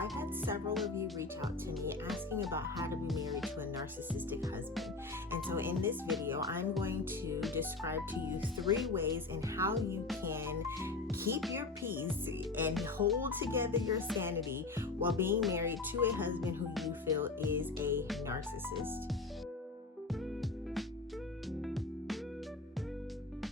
I've had several of you reach out to me asking about how to be married to a narcissistic husband. And so in this video, I'm going to describe to you 3 ways in how you can keep your peace and hold together your sanity while being married to a husband who you feel is a narcissist.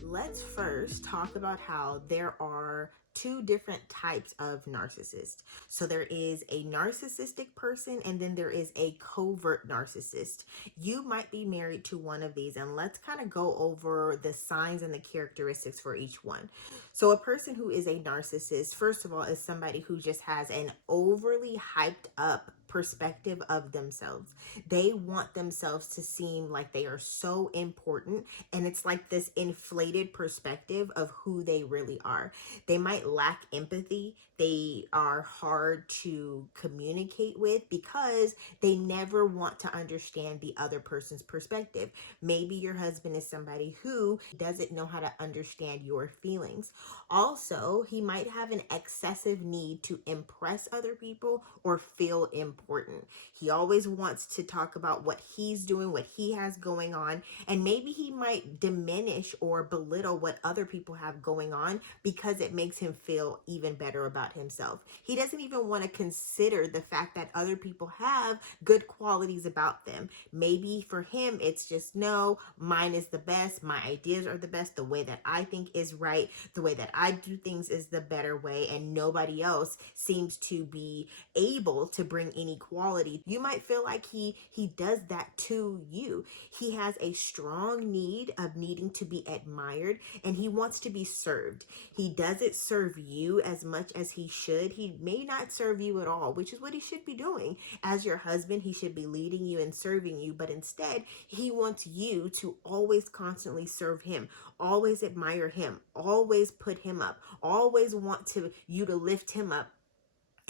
Let's first talk about how there are 2 different types of narcissists. So there is a narcissistic person and then there is a covert narcissist. You might be married to one of these, and let's kind of go over the signs and the characteristics for each one. So a person who is a narcissist, first of all, is somebody who just has an overly hyped up perspective of themselves. They want themselves to seem like they are so important, and it's like this inflated perspective of who they really are. They might lack empathy. They are hard to communicate with because they never want to understand the other person's perspective. Maybe your husband is somebody who doesn't know how to understand your feelings. Also, he might have an excessive need to impress other people or feel important. He always wants to talk about what he's doing, what he has going on, and maybe he might diminish or belittle what other people have going on because it makes him feel even better about himself. He doesn't even want to consider the fact that other people have good qualities about them. Maybe for him, it's just, no, mine is the best. My ideas are the best. The way that I think is right. The way that I do things is the better way, and nobody else seems to be able to bring any quality. You might feel like he does that to you. He has a strong need of needing to be admired, and he wants to be served. He doesn't serve you as much as he should. He may not serve you at all, which is what he should be doing. As your husband, he should be leading you and serving you, but instead he wants you to always constantly serve him, always admire him, always put him up, always want you to lift him up.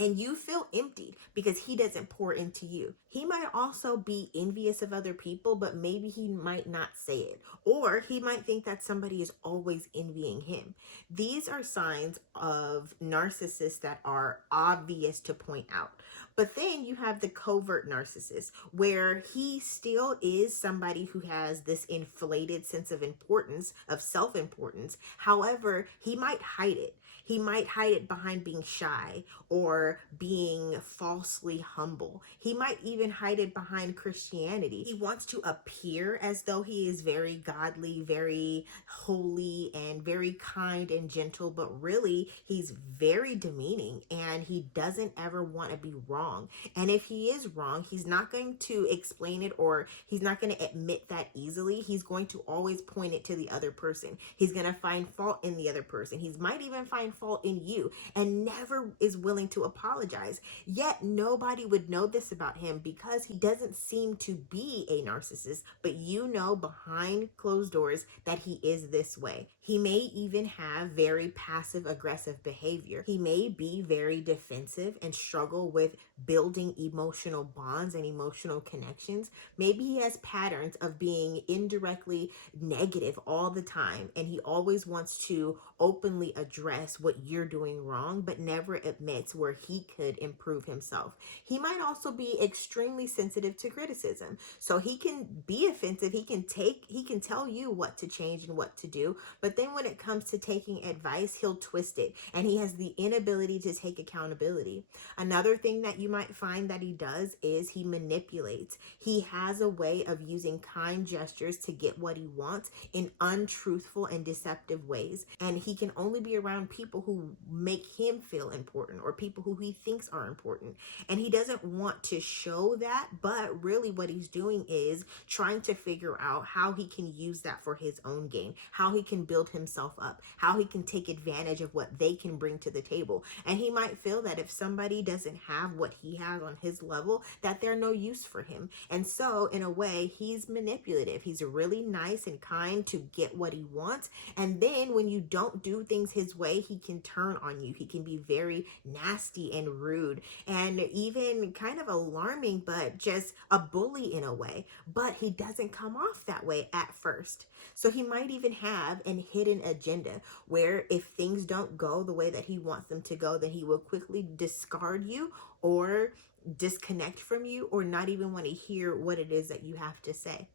And you feel emptied because he doesn't pour into you. He might also be envious of other people, but maybe he might not say it. Or he might think that somebody is always envying him. These are signs of narcissists that are obvious to point out. But then you have the covert narcissist, where he still is somebody who has this inflated sense of importance, of self-importance. However, he might hide it. He might hide it behind being shy or being falsely humble. He might even hide it behind Christianity. He wants to appear as though he is very godly, very holy, and very kind and gentle, but really he's very demeaning, and he doesn't ever want to be wrong. And if he is wrong, he's not going to explain it, or he's not going to admit that easily. He's going to always point it to the other person. He's going to find fault in the other person. He might even find fault in you, and never is willing to apologize. Yet nobody would know this about him because he doesn't seem to be a narcissist, but you know behind closed doors that he is this way. He may even have very passive aggressive behavior. He may be very defensive and struggle with building emotional bonds and emotional connections. Maybe he has patterns of being indirectly negative all the time, and he always wants to openly address what you're doing wrong, but never admits where he could improve himself. He might also be extremely sensitive to criticism. So he can be offensive. He can tell you what to change and what to do, but then when it comes to taking advice, he'll twist it, and he has the inability to take accountability. Another thing that you might find that he does is he manipulates. He has a way of using kind gestures to get what he wants in untruthful and deceptive ways, and he can only be around people who make him feel important or people who he thinks are important. And he doesn't want to show that, but really what he's doing is trying to figure out how he can use that for his own gain, how he can build himself up, how he can take advantage of what they can bring to the table. And he might feel that if somebody doesn't have what he has on his level, that they're no use for him. And so in a way, he's manipulative. He's really nice and kind to get what he wants. And then when you don't do things his way, he can turn on you. He can be very nasty and rude and even kind of alarming, but just a bully in a way. But he doesn't come off that way at first. So he might even have an hidden agenda where if things don't go the way that he wants them to go, then he will quickly discard you or disconnect from you or not even want to hear what it is that you have to say.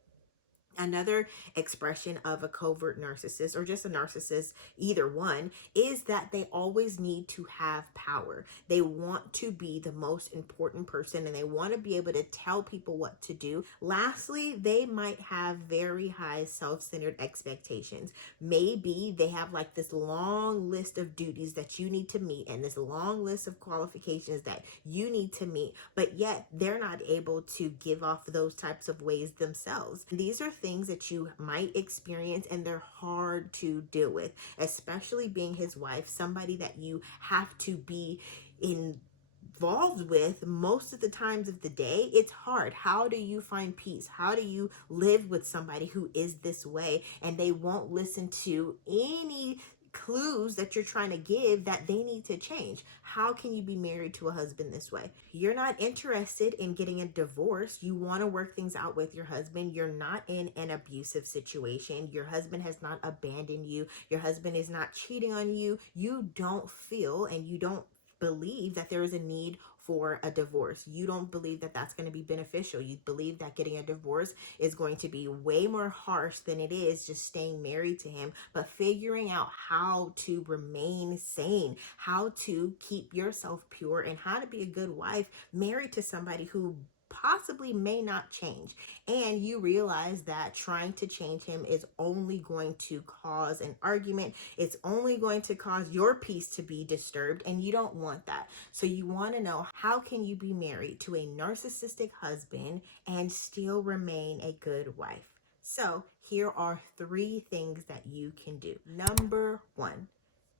Another expression of a covert narcissist or just a narcissist, either one, is that they always need to have power. They want to be the most important person and they want to be able to tell people what to do. Lastly, they might have very high self-centered expectations. Maybe they have like this long list of duties that you need to meet and this long list of qualifications that you need to meet, but yet they're not able to give off those types of ways themselves. These are things that you might experience and they're hard to deal with, especially being his wife, somebody that you have to be involved with most of the times of the day. It's hard. How do you find peace? How do you live with somebody who is this way and they won't listen to any clues that you're trying to give that they need to change? How can you be married to a husband this way? You're not interested in getting a divorce. You want to work things out with your husband. You're not in an abusive situation. Your husband has not abandoned you. Your husband is not cheating on you. You don't feel and you don't believe that there is a need for a divorce. You don't believe that that's going to be beneficial. You believe that getting a divorce is going to be way more harsh than it is just staying married to him, but figuring out how to remain sane, how to keep yourself pure, and how to be a good wife married to somebody who possibly may not change. And you realize that trying to change him is only going to cause an argument. It's only going to cause your peace to be disturbed, and you don't want that. So you want to know, how can you be married to a narcissistic husband and still remain a good wife? So here are 3 things that you can do. Number 1,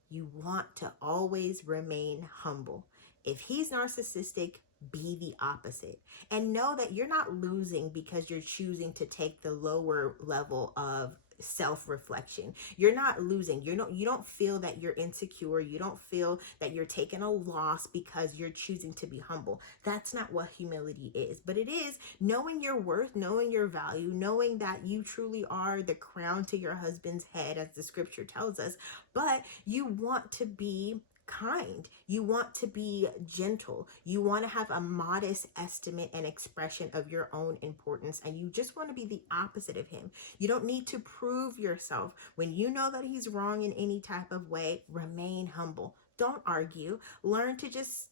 you want to always remain humble. If he's narcissistic, be the opposite and know that you're not losing because you're choosing to take the lower level of self-reflection. You're not losing. You don't feel that you're insecure. You don't feel that you're taking a loss because you're choosing to be humble. That's not what humility is. But it is knowing your worth, knowing your value, knowing that you truly are the crown to your husband's head, as the scripture tells us. But you want to be kind. You want to be gentle. You want to have a modest estimate and expression of your own importance, and you just want to be the opposite of him. You don't need to prove yourself. When you know that he's wrong in any type of way, remain humble. Don't argue. Learn to just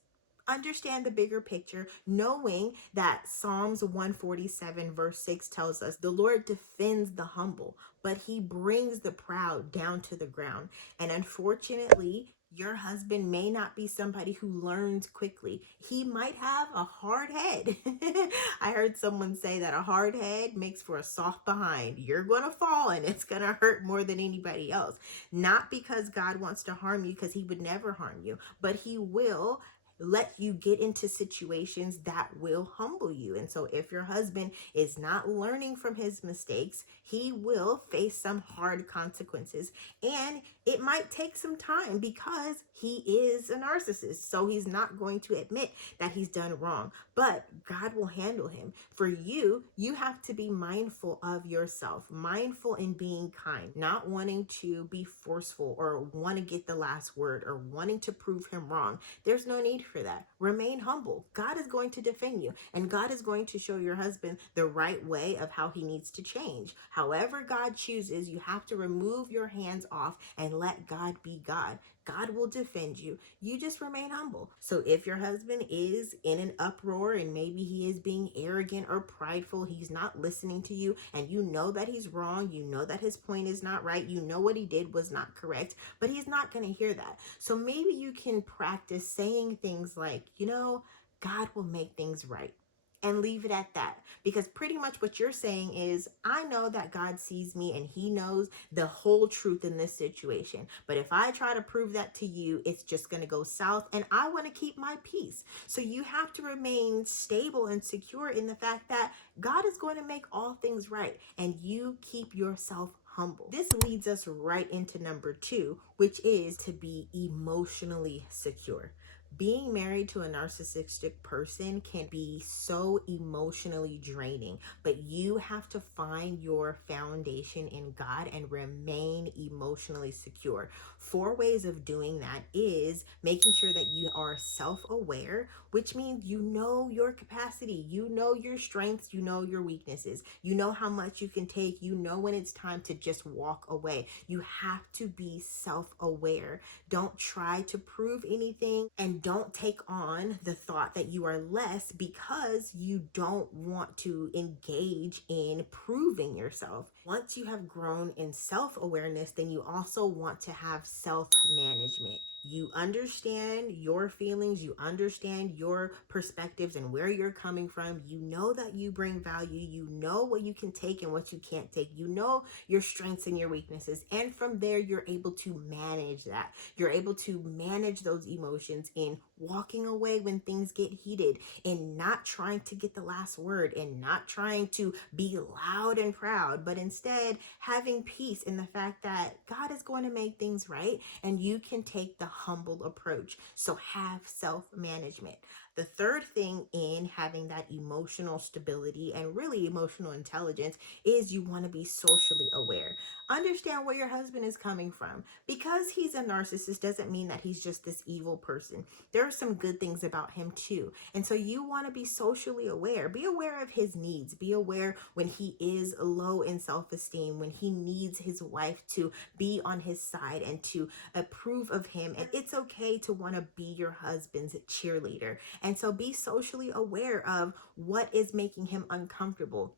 understand the bigger picture, knowing that Psalms 147 verse 6 tells us the Lord defends the humble, but he brings the proud down to the ground. And unfortunately, your husband may not be somebody who learns quickly. He might have a hard head. I heard someone say that a hard head makes for a soft behind. You're going to fall and it's going to hurt more than anybody else. Not because God wants to harm you, because he would never harm you, but he will let you get into situations that will humble you. And so if your husband is not learning from his mistakes, he will face some hard consequences. And it might take some time because he is a narcissist. So he's not going to admit that he's done wrong, but God will handle him. For you, you have to be mindful of yourself, mindful in being kind, not wanting to be forceful or want to get the last word or wanting to prove him wrong. There's no need for that. Remain humble. God is going to defend you, and God is going to show your husband the right way of how he needs to change. However God chooses, you have to remove your hands off and let God be God. God will defend you. You just remain humble. So if your husband is in an uproar and maybe he is being arrogant or prideful, he's not listening to you, and you know that he's wrong, you know that his point is not right, you know what he did was not correct, but he's not going to hear that. So maybe you can practice saying things like, God will make things right. And leave it at that. Because pretty much what you're saying is, I know that God sees me and he knows the whole truth in this situation. But if I try to prove that to you, it's just going to go south, and I want to keep my peace. So you have to remain stable and secure in the fact that God is going to make all things right, and you keep yourself humble. This leads us right into number 2, which is to be emotionally secure. Being married to a narcissistic person can be so emotionally draining, but you have to find your foundation in God and remain emotionally secure. 4 ways of doing that is making sure that you are self-aware, which means you know your capacity, you know your strengths, you know your weaknesses, you know how much you can take, you know when it's time to just walk away. You have to be self-aware. Don't try to prove anything, and don't take on the thought that you are less because you don't want to engage in proving yourself. Once you have grown in self awareness, then you also want to have self management. You understand your feelings, you understand your perspectives and where you're coming from. You know that you bring value, you know what you can take and what you can't take, you know your strengths and your weaknesses. And from there, you're able to manage that. You're able to manage those emotions in walking away when things get heated, in not trying to get the last word, and not trying to be loud and proud, but instead having peace in the fact that God is going to make things right and you can take the humble approach. So have self management. The third thing in having that emotional stability and really emotional intelligence is you want to be socially aware. Understand where your husband is coming from. Because he's a narcissist doesn't mean that he's just this evil person. There are some good things about him too. And so you want to be socially aware. Be aware of his needs. Be aware when he is low in self-esteem, when he needs his wife to be on his side and to approve of him. And it's okay to want to be your husband's cheerleader. And so be socially aware of what is making him uncomfortable.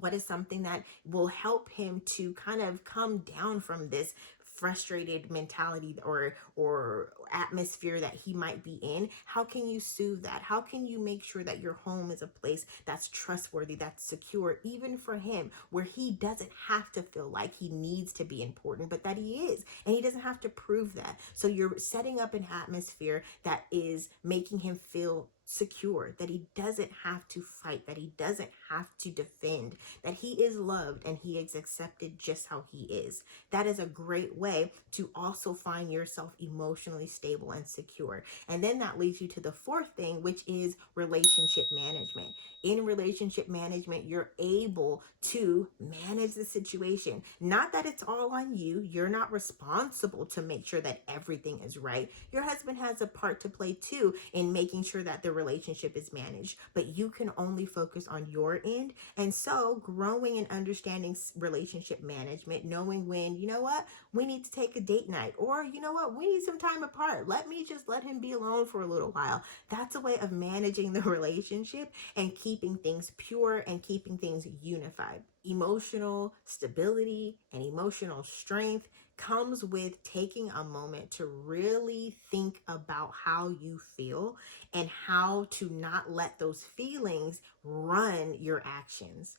What is something that will help him to kind of come down from this frustrated mentality or atmosphere that he might be in? How can you soothe that? How can you make sure that your home is a place that's trustworthy, that's secure, even for him, where he doesn't have to feel like he needs to be important, but that he is, and he doesn't have to prove that. So you're setting up an atmosphere that is making him feel secure, that he doesn't have to fight, that he doesn't have to defend, that he is loved and he is accepted just how he is. That is a great way to also find yourself emotionally stable and secure. And then that leads you to the fourth thing, which is relationship management. In relationship management, you're able to manage the situation. Not that it's all on you. You're not responsible to make sure that everything is right. Your husband has a part to play too in making sure that the relationship is managed, but you can only focus on your end. And so growing and understanding relationship management, knowing when, you know what, we need to take a date night, or you know what, we need some time apart. Let me just let him be alone for a little while. That's a way of managing the relationship and keeping things pure and keeping things unified. Emotional stability and emotional strength comes with taking a moment to really think about how you feel and how to not let those feelings run your actions.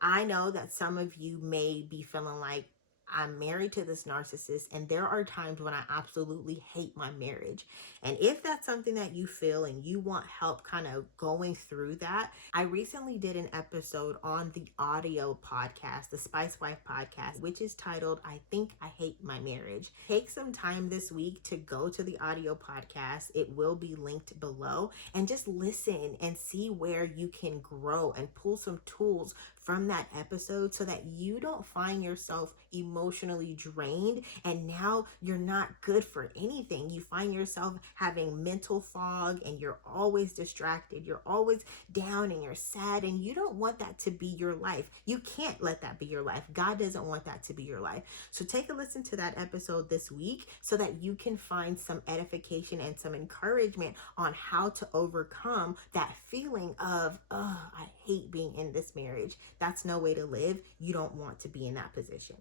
I know that some of you may be feeling like, I'm married to this narcissist, and there are times when I absolutely hate my marriage. And if that's something that you feel and you want help kind of going through that, I recently did an episode on the audio podcast, the Spice Wife podcast, which is titled, I Think I Hate My Marriage. Take some time this week to go to the audio podcast. It will be linked below, and just listen and see where you can grow and pull some tools from that episode so that you don't find yourself emotionally drained and now you're not good for anything. You find yourself having mental fog and you're always distracted. You're always down and you're sad, and you don't want that to be your life. You can't let that be your life. God doesn't want that to be your life. So take a listen to that episode this week so that you can find some edification and some encouragement on how to overcome that feeling of, oh, I hate being in this marriage. That's no way to live. You don't want to be in that position.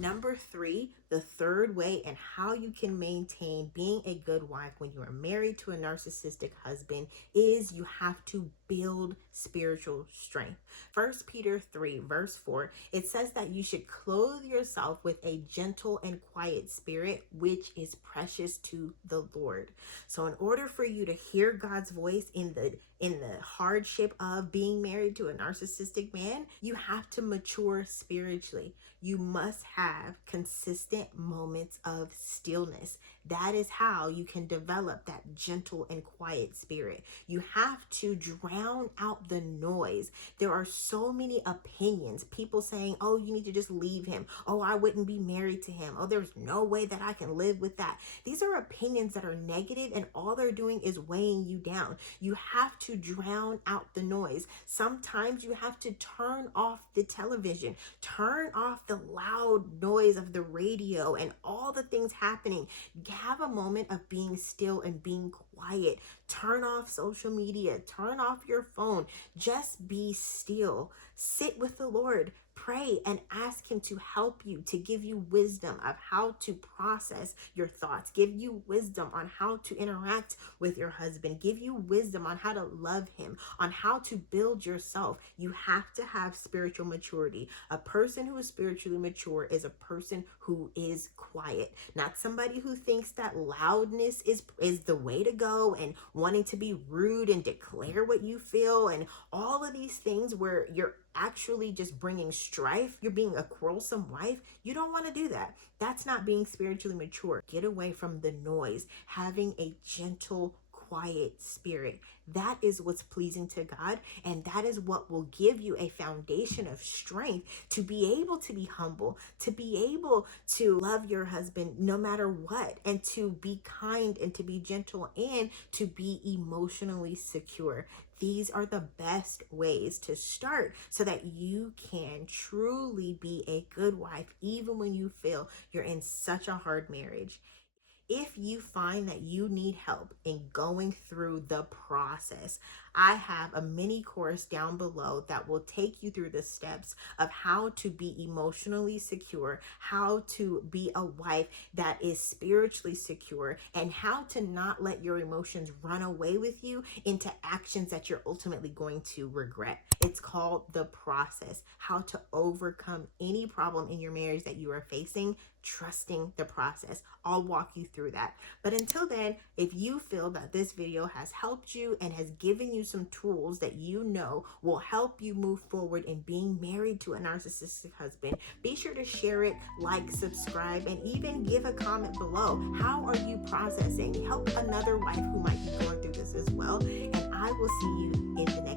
Number 3, the third way and how you can maintain being a good wife when you are married to a narcissistic husband is you have to build spiritual strength. 1 Peter 3 verse 4, it says that you should clothe yourself with a gentle and quiet spirit, which is precious to the Lord. So in order for you to hear God's voice in the hardship of being married to a narcissistic man, you have to mature spiritually. You must have consistent moments of stillness. That is how you can develop that gentle and quiet spirit. You have to drown out the noise. There are so many opinions. People saying, oh, you need to just leave him. Oh, I wouldn't be married to him. Oh, there's no way that I can live with that. These are opinions that are negative, and all they're doing is weighing you down. You have to drown out the noise. Sometimes you have to turn off the television, turn off the loud noise of the radio and all the things happening. Have a moment of being still and being quiet. Turn off social media, turn off your phone. Just be still. Sit with the Lord. Pray and ask him to help you, to give you wisdom of how to process your thoughts, give you wisdom on how to interact with your husband, give you wisdom on how to love him, on how to build yourself. You have to have spiritual maturity. A person who is spiritually mature is a person who is quiet, not somebody who thinks that loudness is the way to go and wanting to be rude and declare what you feel and all of these things where you're actually just bringing strife. You're being a quarrelsome wife. You don't want to do that. That's not being spiritually mature. Get away from the noise. Having a gentle, quiet spirit. That is what's pleasing to God, and that is what will give you a foundation of strength to be able to be humble, to be able to love your husband no matter what, and to be kind and to be gentle and to be emotionally secure. These are the best ways to start so that you can truly be a good wife, even when you feel you're in such a hard marriage. If you find that you need help in going through the process, I have a mini course down below that will take you through the steps of how to be emotionally secure, how to be a wife that is spiritually secure, and how to not let your emotions run away with you into actions that you're ultimately going to regret. It's called The Process, how to overcome any problem in your marriage that you are facing, trusting the process. I'll walk you through that. But until then, if you feel that this video has helped you and has given you some tools that you know will help you move forward in being married to a narcissistic husband, be sure to share it, like, subscribe, and even give a comment below. How are you processing? Help another wife who might be going through this as well. And I will see you in the next